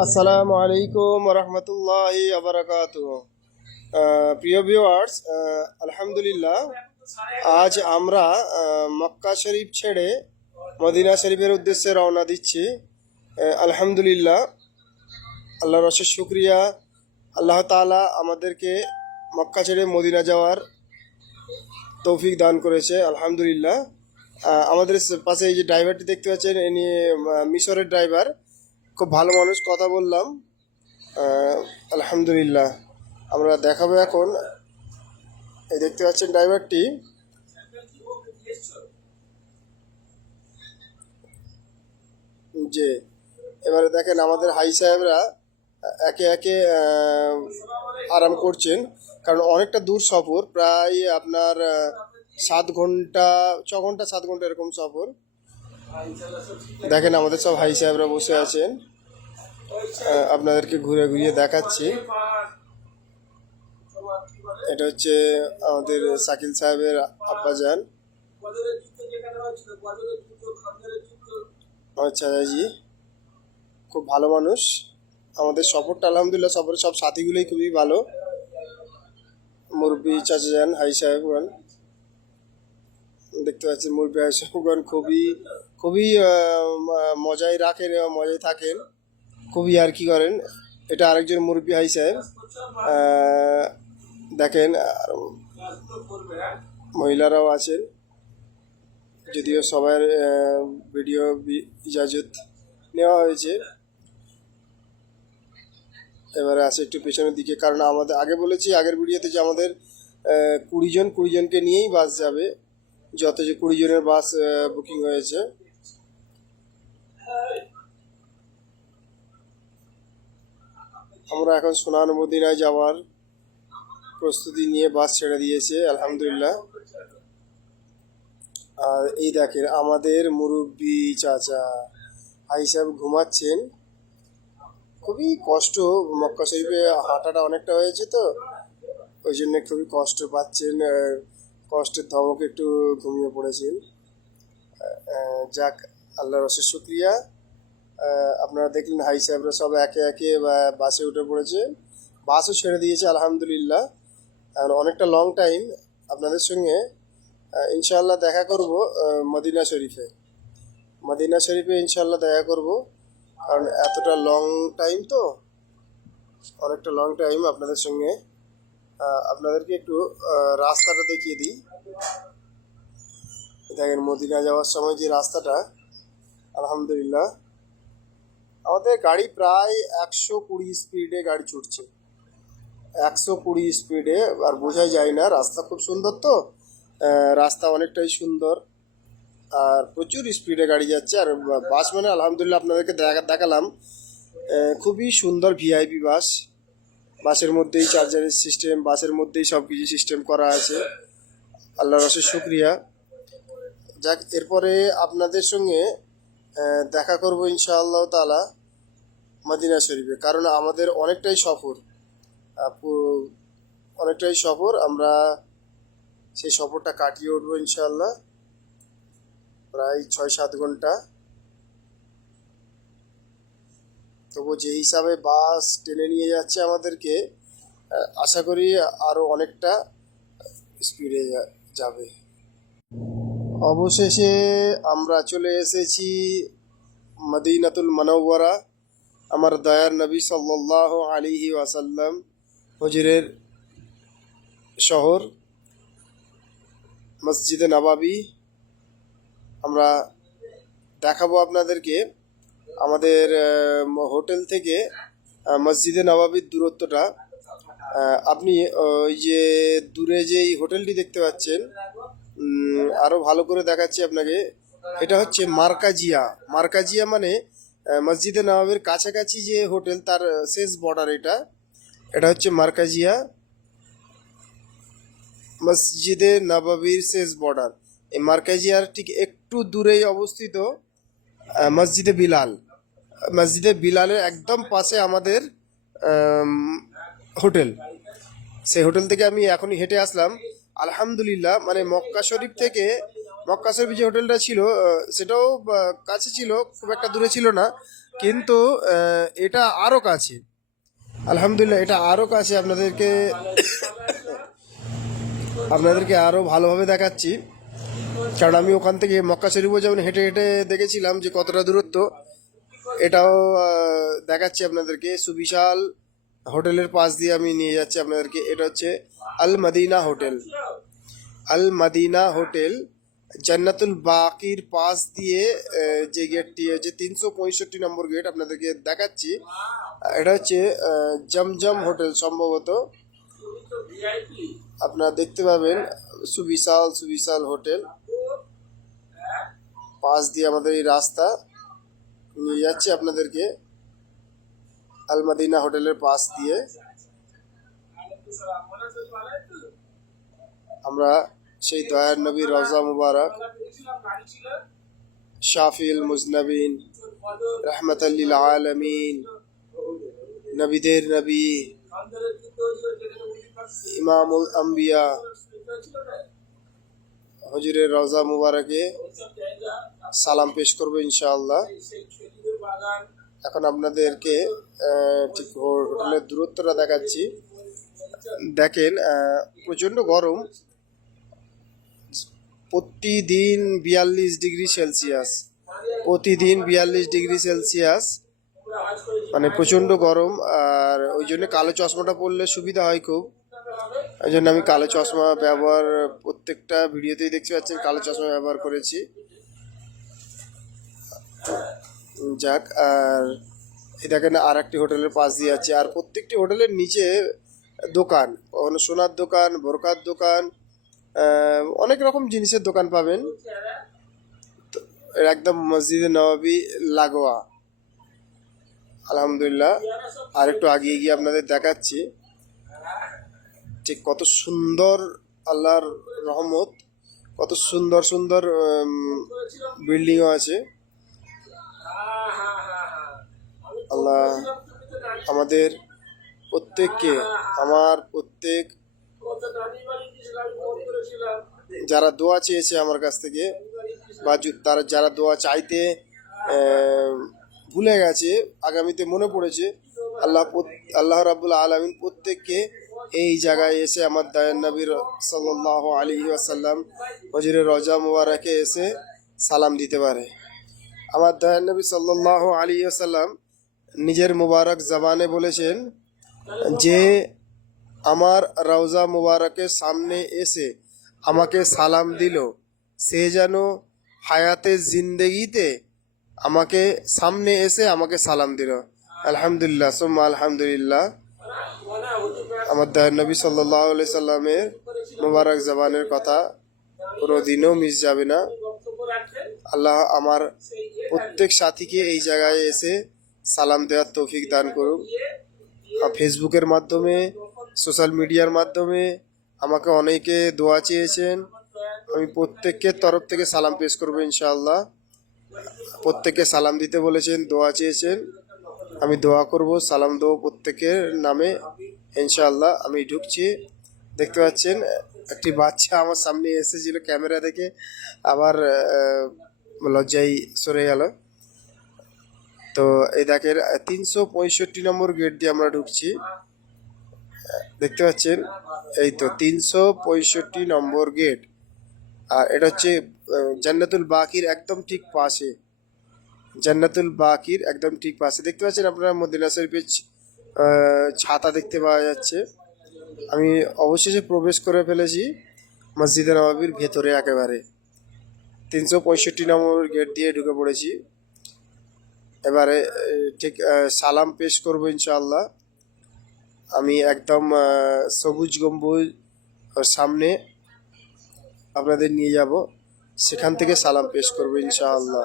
আসসালামু আলাইকুম রহমতুল্লাহি আবরাকাতুহু। প্রিয় ভিউয়ার্স, আলহামদুলিল্লাহ আজ আমরা মক্কা শরীফ ছেড়ে মদিনা শরীফের উদ্দেশ্যে রওনা দিচ্ছি। আলহামদুলিল্লাহ, আল্লাহর অশেষ শুক্রিয়া। আল্লাহ তাআলা আমাদেরকে মক্কা ছেড়ে মদিনা যাওয়ার তৌফিক দান করেছে, আলহামদুলিল্লাহ। আমাদের পাশে এই যে ড্রাইভারটি দেখতে পাচ্ছেন, ইনি মিশরের ড্রাইভার। খুব ভালো মানুষ, কথা বললাম। আলহামদুলিল্লাহ, আমরা দেখাবো এখন। এই দেখতে পাচ্ছেন ড্রাইভারটি, যে এবারে দেখেন আমাদের হাই সাহেবরা একে একে আরাম করছেন, কারণ অনেকটা দূর সফর, প্রায় আপনার 7 ঘন্টা, 6 ঘন্টা 7 ঘন্টা এরকম সফর। দেখেন আমাদের সব হাই সাহেবরা বসে আছেন, আপনাদেরকে ঘুরে ঘুরিয়ে দেখাচ্ছি। এটা হচ্ছে আমাদের শাকিল সাহেবের আব্বাজান, আমার চাচাজি। খুব ভালো মানুষ। আমাদের সফরটা আলহামদুলিল্লাহ, সফরের সব সাথীগুলোই খুবই ভালো। মুরব্বী চাচাজান, হাই সাহেবগণ দেখতে পাচ্ছি, মুরব্বী হাই সাহেবগণ খুবই খুবই মজায় রাখেন এবং মজায় থাকেন, খুবই আর কি করেন। এটা আরেকজন মুরব্বী হাই সাহেব, দেখেন। আর মহিলারাও আছেন, যদিও সবার ভিডিও ইজাজত নেওয়া হয়েছে। এবারে আছে একটু পেছনের দিকে, কারণ আমাদের আগে বলেছি আগের ভিডিওতে যে আমাদের 20 জনকে নিয়েই বাস যাবে, যত যে 20 জনের বাস বুকিং হয়েছে। আমরা এখন সোনার মদিনায় যাওয়ার প্রস্তুতি নিয়ে বাস ছেড়ে দিয়েছে, আলহামদুলিল্লাহ। আর এই দেখেন আমাদের মুরব্বী চাচা হাই সাহেব ঘুমাচ্ছেন। খুবই কষ্ট, মক্কা শরীফে হাঁটাটা অনেকটা হয়েছে, তো ওই জন্য খুবই কষ্ট পাচ্ছেন। কষ্টের ধমকে একটু ঘুমিয়ে পড়েছেন। যাক, আল্লাহর অশেষ শুক্রিয়া। আপনারা দেখলেন হাই সাহেবরা সব একে একে বাসে উঠে পড়েছে, বাসও ছেড়ে দিয়েছে, আলহামদুলিল্লাহ। আর অনেকটা লং টাইম আপনাদের সঙ্গে ইনশাআল্লাহ দেখা করব মদিনা শরীফে। মদিনা শরীফে ইনশাআল্লাহ দেখা করব, কারণ এতটা লং টাইম, তো অনেকটা লং টাইম আপনাদের সঙ্গে। আপনাদেরকে একটু রাস্তাটা দেখিয়ে দিই। দেখেন মদিনা যাওয়ার সময় যে রাস্তাটা, আলহামদুলিল্লাহ। আমাদের গাড়ি প্রায় 120 স্পিডে গাড়ি ছুটছে, 120 স্পিডে। আর বোঝাই যায় না, রাস্তা খুব সুন্দর, তো রাস্তা অনেকটাই সুন্দর, আর প্রচুর স্পিডে গাড়ি যাচ্ছে। আর বাস মানে আলহামদুলিল্লাহ আপনাদেরকে দেখালাম, খুবই সুন্দর ভিআইপি বাস। বাসের মধ্যেই চার্জারের সিস্টেম, বাসের মধ্যেই সব কিছু সিস্টেম করা আছে, আল্লাহর অশেষ শুক্রিয়া। যাক, এরপরে আপনাদের সঙ্গে দেখা করব ইনশাআল্লাহ তাআলা মদিনা শরীফে, কারণ আমাদের অনেকটাই সফর, অনেকটাই সফর। আমরা সেই সফরটা কাটিয়ে উঠবো ইনশাআল্লাহ, প্রায় 6-7 ঘন্টা। তবু যে হিসাবে বাস টেনে নিয়ে যাচ্ছে আমাদেরকে, আশা করি আরও অনেকটা স্পিডে যাবে। অবশেষে আমরা চলে এসেছি মদিনাতুল মুনাওয়ারা, আমার দয়ার নবী সাল্লাল্লাহু আলাইহি ওয়াসাল্লাম হুজুরের শহর, মসজিদে নবাবী। আমরা দেখাবো আপনাদেরকে আমাদের হোটেল থেকে মসজিদে নবাবীর দূরত্বটা। আপনি ওই যে দূরে যেই হোটেলটি দেখতে পাচ্ছেন, আরও ভালো করে দেখাচ্ছি আপনাকে। এটা হচ্ছে মার্কাজিয়া। মার্কাজিয়া মানে মসজিদে নবাবীর কাছাকাছি যে হোটেল, তার শেষ বর্ডার এটা। এটা হচ্ছে মার্কাজিয়া, মসজিদে নবাবীর শেষ বর্ডার। এই মার্কাজিয়ার ঠিক একটু দূরেই অবস্থিত মসজিদে বিলাল। মসজিদে বিলালের একদম পাশে আমাদের হোটেল। সেই হোটেল থেকে আমি এখনই হেঁটে আসলাম, আলহামদুলিল্লাহ। মানে মক্কা শরীফ থেকে, মক্কা শরীফ যে হোটেলটা ছিল সেটাও কাছে ছিল, খুব একটা দূরে ছিল না, কিন্তু এটা আরও কাছে। আলহামদুলিল্লাহ, এটা আরও কাছে। আপনাদেরকে আরও ভালোভাবে দেখাচ্ছি, কারণ আমি ওখান থেকে মক্কা শরীফও যেমন হেঁটে হেঁটে দেখেছিলাম যে কতটা দূরত্ব, এটাও দেখাচ্ছি আপনাদেরকে। সুবিশাল হোটেলের পাশ দিয়ে আমি নিয়ে যাচ্ছি আপনাদেরকে। এটা হচ্ছে আল মদিনা হোটেল। আল মদিনা হোটেল জান্নাতুল বাকির পাশ দিয়ে যে গেটটি হচ্ছে 365 নম্বর গেট আপনাদেরকে দেখাচ্ছি। এটা হচ্ছে জমজম হোটেল সম্ভবত। আপনারা দেখতে পাবেন সুবিশাল সুবিশাল হোটেল, পাশ দিয়ে আমাদের এই রাস্তা নিয়ে যাচ্ছে আপনাদেরকে আল মদিনা হোটেলের পাশ দিয়ে। আমরা সেই দয়ার নবী রওজা মুবারক, শাফিল মুজনবিন, রহমতাল লিল আলামিন, নবীদের নবী, ইমামুল আম্বিয়া হুজুরের রওজা মুবারকে সালাম পেশ করবো ইনশাআল্লাহ। এখন আপনাদেরকে ঠিক হোটেলের দূরত্বটা দেখাচ্ছি। দেখেন প্রচণ্ড গরম, প্রতিদিন 42 ডিগ্রি সেলসিয়াস, প্রতিদিন 42 ডিগ্রি সেলসিয়াস, মানে প্রচণ্ড গরম। আর ওই জন্য কালো চশমাটা পরলে সুবিধা হয় খুব, ওই জন্য আমি কালো চশমা ব্যবহার, প্রত্যেকটা ভিডিওতেই দেখতে পাচ্ছেন কালো চশমা ব্যবহার করেছি। যাক, আর এই দেখেন আর একটি হোটেলের পাশ দিয়ে আছে। আর প্রত্যেকটি হোটেলের নিচে দোকান, কখনো সোনার দোকান, বোরকার দোকান, অনেক রকম জিনিসের দোকান পাবেন। একদম মসজিদে নববী লাগোয়া। আলহামদুলিল্লাহ, আর একটু আগিয়ে গিয়ে আপনাদের দেখাচ্ছি ঠিক কত সুন্দর আল্লাহর রহমত, কত সুন্দর সুন্দর বিল্ডিংও আছে। আল্লাহ আমাদের প্রত্যেককে, আমার প্রত্যেক যারা দোয়া চেয়েছে আমার কাছ থেকে, বা তারা যারা দোয়া চাইতে ভুলে গেছে, আগামীতে মনে পড়েছে, আল্লাহ রাব্বুল আলামিন প্রত্যেককে এই জায়গায় এসে আমার দয়ার নবী সাল্লাল্লাহু আলাইহি ওয়াসাল্লাম হুজুরের রওজা মুবারকে এসে সালাম দিতে পারে। আমার দয়ার নবী সাল্লাল্লাহু আলাইহি ওয়াসাল্লাম নিজের মুবারক জবানে বলেছেন যে আমার রওজা মুবারকের সামনে এসে আমাকে সালাম দিল, সে যেন হায়াতে জিন্দেগিতে আমাকে সামনে এসে আমাকে সালাম দিল। আলহামদুলিল্লাহ সুম্মা আলহামদুলিল্লাহ। আমার দয়ার নবী সাল্লাল্লাহু আলাইহি সাল্লামের মুবারক জবানের কথা কোনো দিনও মিস যাবে না। আল্লাহ আমার প্রত্যেক সাথীকে এই জায়গায় এসে সালাম দেওয়ার তৌফিক দান করুন। ফেসবুকের মাধ্যমে, সোশ্যাল মিডিয়ার মাধ্যমে আমাকে অনেকে দোয়া চেয়েছেন, আমি প্রত্যেকের তরফ থেকে সালাম পেশ করবো ইনশাআল্লাহ। প্রত্যেককে সালাম দিতে বলেছেন, দোয়া চেয়েছেন, আমি দোয়া করব, সালাম দেবো প্রত্যেকের নামে ইনশাআল্লাহ। আমি ঢুকছি, দেখতে পাচ্ছেন একটি বাচ্চা আমার সামনে এসেছিল ক্যামেরা দেখে, আবার লজ্জায় সরে গেল। তো এই দেখেন 365 নম্বর গেট দিয়ে আমরা ঢুকছি, দেখতে পাচ্ছেন এই তো 365 নম্বর গেট। আর এটা হচ্ছে জান্নাতুল বাকির একদম ঠিক পাশে, জান্নাতুল বাকির একদম ঠিক পাশে। দেখতে পাচ্ছেন আপনারা মদিনা শরীফের ছাতা দেখতে পাওয়া যাচ্ছে। আমি অবশেষে প্রবেশ করে ফেলেছি মসজিদে নববীর ভেতরে, একেবারে 365 নম্বর গেট দিয়ে ঢুকে পড়েছি। এবারে ঠিক সালাম পেশ করবো ইনশাআল্লাহ। আমি একদম সবুজ গম্বুজ সামনে আপনাদের নিয়ে যাব, সেখান থেকে সালাম পেশ করবো ইনশাআল্লাহ।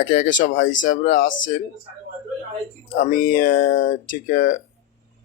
একে একে সব ভাই সাহেবরা আসছেন, আমি ঠিক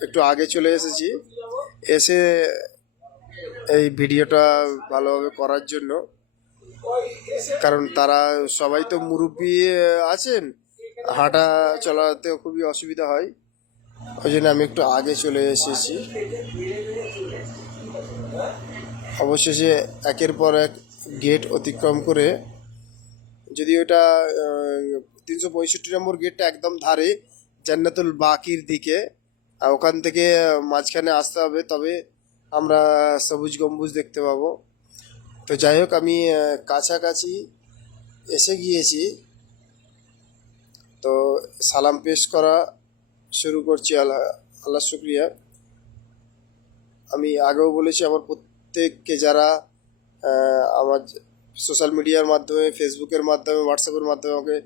একটু আগে চলে এসেছি, এসে এই ভিডিওটা ভালোভাবে করার জন্য, কারণ তারা সবাই তো মুরব্বি আছেন, হাঁটা চলাতেও খুবই অসুবিধা হয়, ওই জন্য আমি একটু আগে চলে এসেছি। অবশেষে একের পর এক গেট অতিক্রম করে যদি ওটা 365 নম্বর গেটটা একদম ধারে জান্নাতুল বাকির দিকে, আর ওখান থেকে মাঝখানে আসতে হবে, তবে আমরা সবুজ গম্বুজ দেখতে পাবো। তো যাই হোক, আমি কাছাকাছি এসে গিয়েছি। তো সালাম পেশ করা শুরু করছি। আল্লাহ আল্লাহ শুক্রিয়া। আমি আগেও বলেছি, আমার প্রত্যেককে যারা আমার সোশ্যাল মিডিয়ার মাধ্যমে, ফেসবুকের মাধ্যমে, হোয়াটসঅ্যাপের মাধ্যমে আমাকে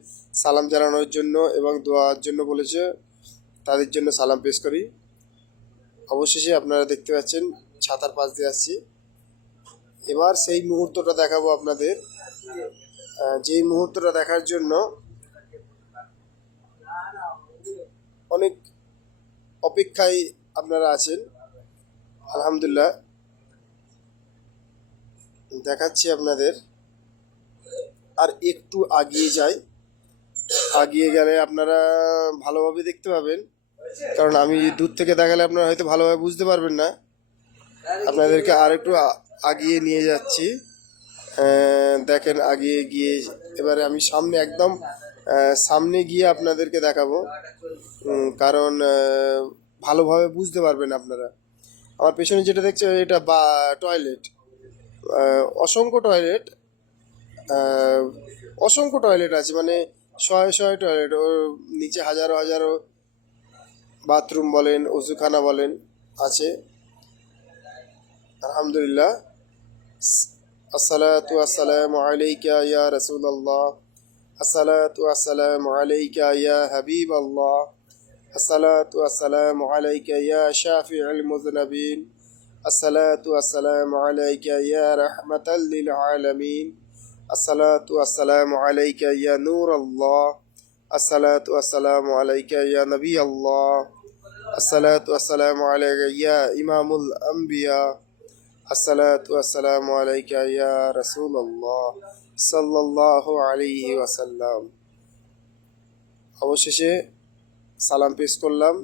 সালাম জানানোর জন্য এবং দোয়ার জন্য বলেছে, তাদের জন্য সালাম পেশ করি। অবশেষে আপনারা দেখতে পাচ্ছেন ছাতার পাশ দিয়ে আসছি। এবার সেই মুহূর্তটা দেখাবো আপনাদের, যেই মুহূর্তটা দেখার জন্য অনেক অপেক্ষায় আপনারা আছেন। আলহামদুলিল্লাহ, দেখাচ্ছি আপনাদের। আর একটু আগিয়ে যাই, আগিয়ে গেলে আপনারা ভালোভাবে দেখতে পাবেন, কারণ আমি দূর থেকে দেখালে আপনারা হয়তো ভালোভাবে বুঝতে পারবেন না। আপনাদেরকে আর একটু আগিয়ে নিয়ে যাচ্ছি। দেখেন, আগিয়ে গিয়ে এবারে আমি সামনে, একদম সামনে গিয়ে আপনাদেরকে দেখাবো, কারণ ভালোভাবে বুঝতে পারবেন আপনারা। আমার পেছনে যেটা দেখছেন, এটা বা টয়লেট, অসংখ্য টয়লেট, আহ, অসংখ্য টয়লেট আছে, মানে শয়ে শয়ে টয়লেট, ওর নিচে হাজারো হাজারো বাথরুম বলেন, ওষুখানা বলেন, আছে। আলহামদুলিল্লাহ। আসসালাতু আসসালামু আলাইকা ইয়া রাসূলুল্লাহ, আসসালাতু আসসালামু আলাইকা ইয়া হাবিবাল্লাহ, আসসালাতু আসসালামু আলাইকা ইয়া শাফিউল মুযনিবিন, আসসালাতু আসসালামু আলাইকা ইয়া রাহমাতাল লিল আলামিন, আসসালাতু আসসালামু আলাইকা ইয়া নূরাল্লাহ, আসসালাতু আসসালামু আলাইকা ইয়া নবিয়াল্লাহ, আসসালাতু আসসালামু আলাইকা ইয়া ইমামুল আম্বিয়া, আসসালাতু আসসালামু আলাইকা ইয়া রাসূলুল্লাহ সাল্লাল্লাহু আলাইহি ওয়াসাল্লাম। অবশেষে সালাম পেশ করলাম।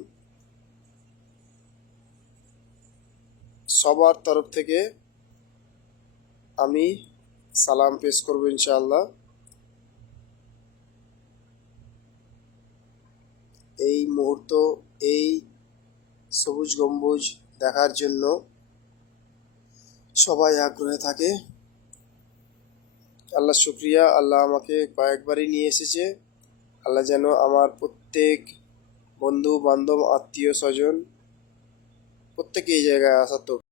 সবার তরফ থেকে আমি সালাম পেশ করব ইনশাআল্লাহ। এই মুহূর্ত, এই সবুজ গম্বুজ দেখার জন্য সবাই আগ্রহে থাকে। আল্লাহ শুক্রিয়া, আল্লাহ আমাকে কয়েকবারই নিয়ে এসেছে। আল্লাহ যেন আমার প্রত্যেক বন্ধু বান্ধব, আত্মীয় স্বজন, প্রত্যেকে এই জায়গায় আসার তো